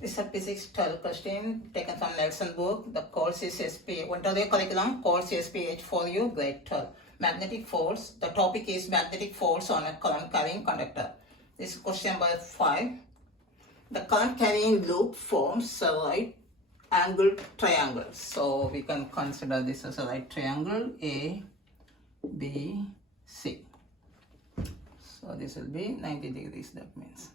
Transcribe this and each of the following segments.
This is a physics 12 question taken from Nelson book. The course is what are the curriculum? Course SPH4U, grade 12. Magnetic force. The topic is magnetic force on a current carrying conductor. This is question number 5. The current carrying loop forms a right angled triangle. So we can consider this as a right triangle A, B, C. So this will be 90 degrees, that means.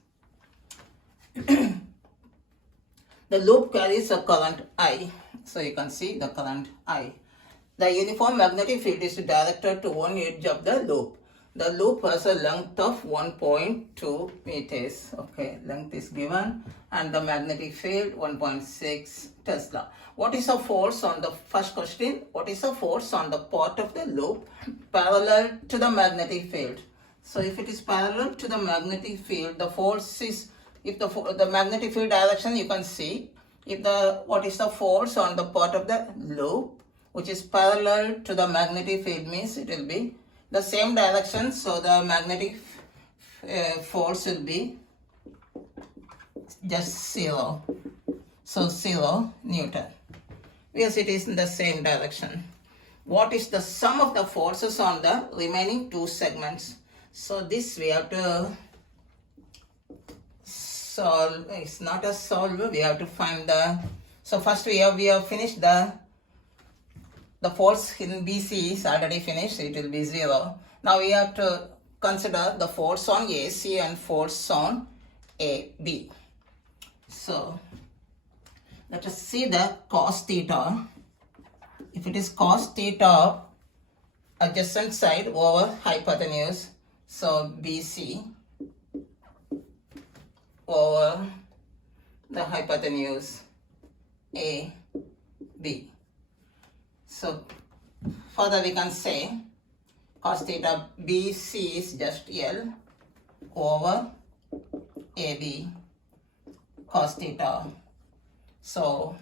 The loop carries a current I. So you can see the current I. The uniform magnetic field is directed to one edge of the loop. The loop has a length of 1.2 meters. Okay, length is given and the magnetic field 1.6 Tesla. What is the force on the first question? What is the force on the part of the loop parallel to the magnetic field? So if it is parallel to the magnetic field, the force is, if the magnetic field direction you can see, if what is the force on the part of the loop which is parallel to the magnetic field means it will be the same direction, so the magnetic force will be just 0. So 0 Newton, because it is in the same direction. What is the sum of the forces on the remaining two segments? So this we have to solve. It's not a solve, we have to find the, so first we have finished the force in BC is already finished, it will be 0. Now we have to consider the force on AC and force on AB. So let us see the cos theta. If it is cos theta adjacent side over hypotenuse, so BC over the hypotenuse AB. So further we can say cos theta BC is just L over AB cos theta. So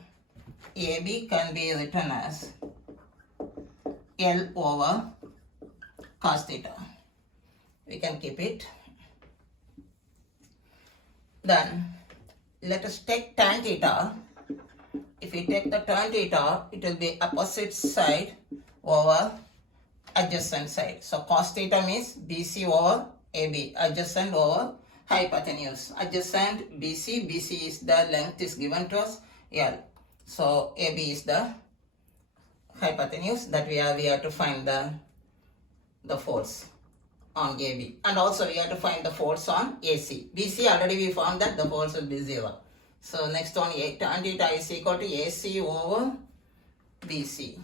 AB can be written as L over cos theta. We can keep it. Then let us take tan theta. If we take the tan theta, it will be opposite side over adjacent side. So cos theta means BC over AB, adjacent over hypotenuse. Adjacent BC, BC is the length is given to us L. So AB is the hypotenuse that we have to find the force on AB. And also we have to find the force on AC. BC already we found that the force will be 0. So next one, tan theta is equal to AC over BC.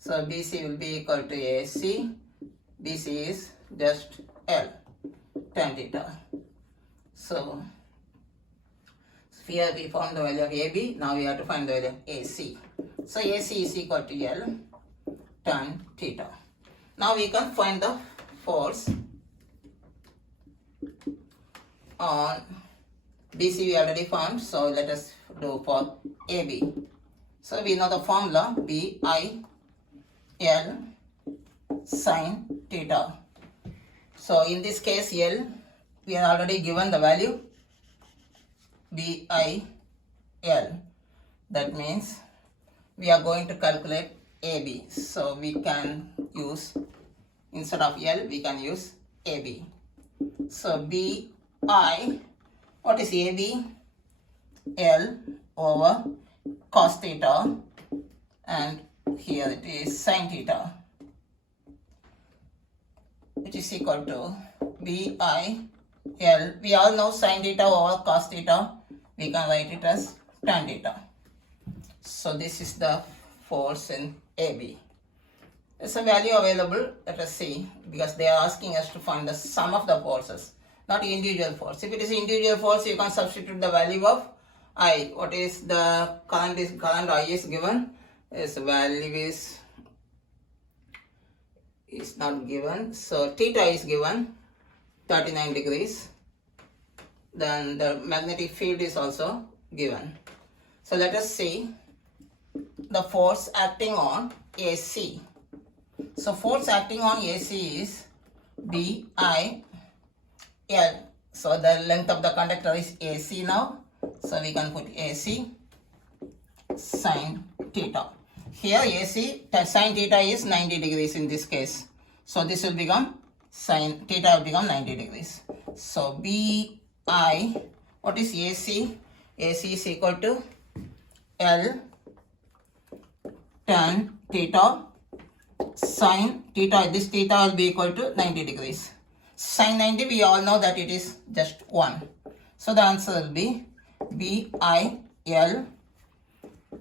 So BC will be equal to AC. BC is just L, tan theta. So here we found the value of AB. Now we have to find the value of AC. So AC is equal to L, tan theta. Now we can find the force on BC we already found, so let us do for AB. So we know the formula BIL sin theta. So in this case L, we are already given the value BIL. That means we are going to calculate AB. So we can use, instead of L, we can use AB. So BI, what is AB? L over cos theta, and here it is sin theta, which is equal to BIL. We all know sin theta over cos theta, we can write it as tan theta. So this is the force in AB. There's a value available, let us see, because they are asking us to find the sum of the forces, not individual force. If it is individual force, you can substitute the value of I. What is the current I is given, its value is not given. So theta is given 39 degrees. Then the magnetic field is also given. So let us see the force acting on AC. So force acting on AC is BIL So the length of the conductor is AC now. So we can put AC sine theta. Here AC sine theta is 90 degrees in this case. So this will become sine theta will become 90 degrees. So BI, what is AC? AC is equal to L tan theta sine theta. This theta will be equal to 90 degrees. Sine 90, we all know that it is just 1. So the answer will be BIL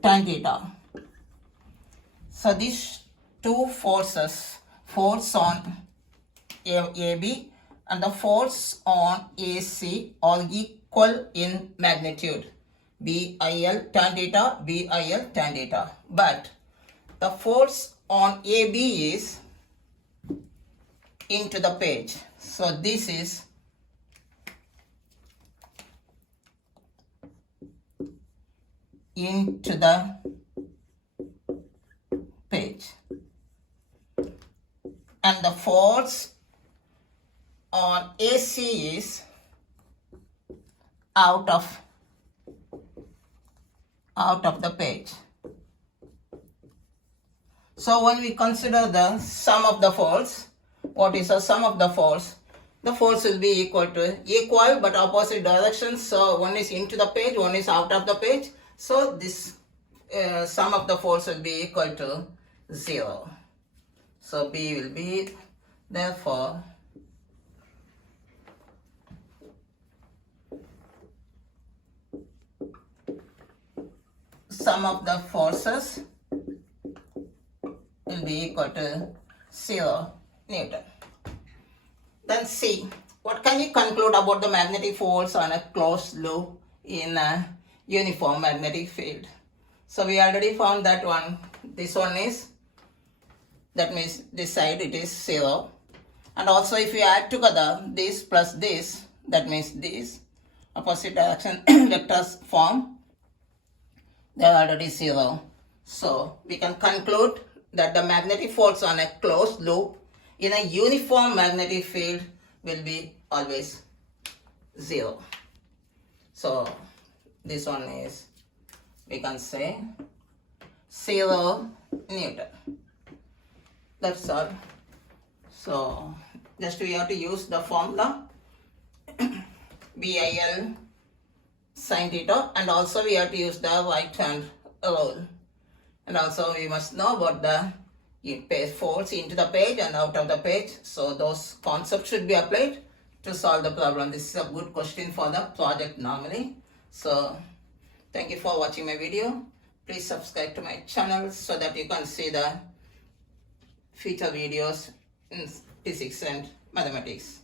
tan theta. So these two forces, force on AB and the force on AC, are equal in magnitude. BIL tan theta, BIL tan theta. But the force on AB is into the page. So this is into the page. And the force on AC is out of the page. So when we consider the sum of the force, what is the sum of the force? The force will be equal but opposite directions. So one is into the page, one is out of the page. So this sum of the force will be equal to 0. So B will be, therefore, sum of the forces will be equal to 0 Newton. Then C. What can we conclude about the magnetic force on a closed loop in a uniform magnetic field? So we already found that one. This one is, that means this side it is 0. And also if we add together this plus this, that means this opposite direction vectors form, they are already 0. So we can conclude that the magnetic force on a closed loop in a uniform magnetic field will be always 0. So this one is, we can say 0 Newton. That's all. So just we have to use the formula BIL sin theta, and also we have to use the right hand rule. And also we must know about the force into the page and out of the page. So those concepts should be applied to solve the problem. This is a good question for the project normally. So thank you for watching my video. Please subscribe to my channel so that you can see the future videos in physics and mathematics.